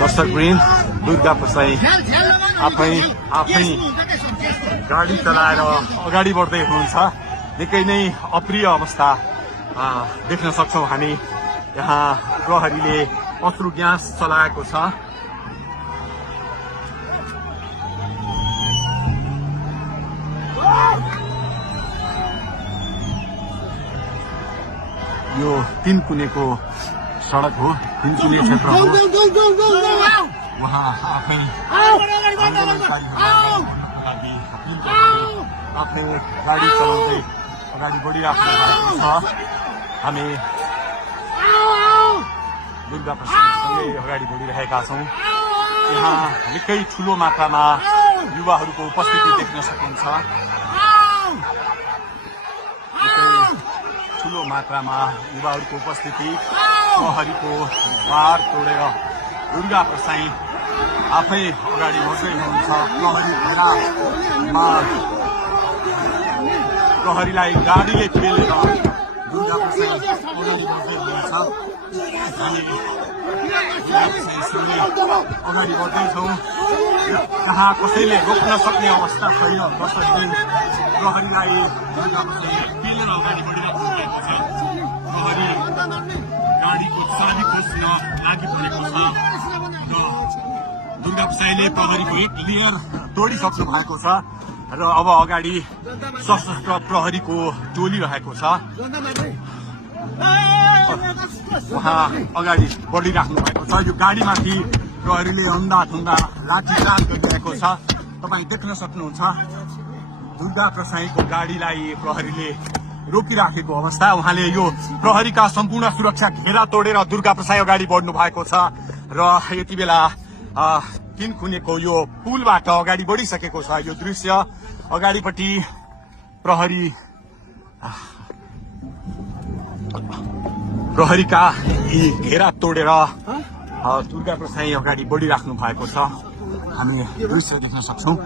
दर्शकवृन्द दुर्गा प्रसाई आफै गाडी चलाएर अगाडि बढ्दै हुनुहुन्छ। निकै नै अप्रिय अवस्था देख्न सक्छौं हामी। यहाँ प्रहरीले अश्रु ग्यास चलाएको छ। यो तीनकुनेको सडक हो, तीनकुने क्षेत्र हो। उहाँ आफै आफै गाडी चलाउँदै अगाडि बढिराख्नु भएको छ। हामी दुर्गा प्रसादसँगै अगाडि बढिरहेका छौँ। यहाँ निकै ठुलो मात्रामा युवाहरूको उपस्थिति देख्न सकिन्छ। ठुलो मात्रामा युवाहरूको उपस्थिति, प्रहरीको बार तोडेर दुर्गा प्रसाई आफै अगाडि बढ्दै हुनुहुन्छ। प्रहरीलाई गाडीले पेलेर दुर्गा प्रसाई अगाडि बढ्दै हुनुहुन्छ। अगाडि बढ्दैछौँ। यहाँ कसैले रोक्न सक्ने अवस्था छैन। दर्शकवृन्द प्रहरीलाई दुर्गा प्रसाई पेलेर अगाडि बढिरहेको भएको छ। प्रहरी गाडीको चाबी खोज्न लागि परेको छ र दुर्गा प्रसाईले प्रहरीको एक लेयर तोडिसक्नु भएको छ र अब अगाडि सशस्त्र प्रहरीको टोली रहेको छ। उहाँ अगाडि बढिराख्नु भएको छ। यो गाडीमाथि प्रहरीले अन्धाधुन्दा लाठीचार्ज गरिरहेको छ। तपाईँ देख्न सक्नुहुन्छ दुर्गा प्रसाईको गाडीलाई प्रहरीले रोकिराखेको अवस्था। उहाँले यो प्रहरीका सम्पूर्ण सुरक्षा घेरा तोडेर दुर्गा प्रसाई अगाडि बढ्नु भएको छ र यति बेला तीनकुनेको यो पुलबाट अगाडि बढिसकेको छ। यो दृश्य अगाडिपट्टि प्रहरीका यी घेरा तोडेर दुर्गा प्रसाई अगाडि बढिराख्नु भएको छ। हामी दृश्य देख्न सक्छौं।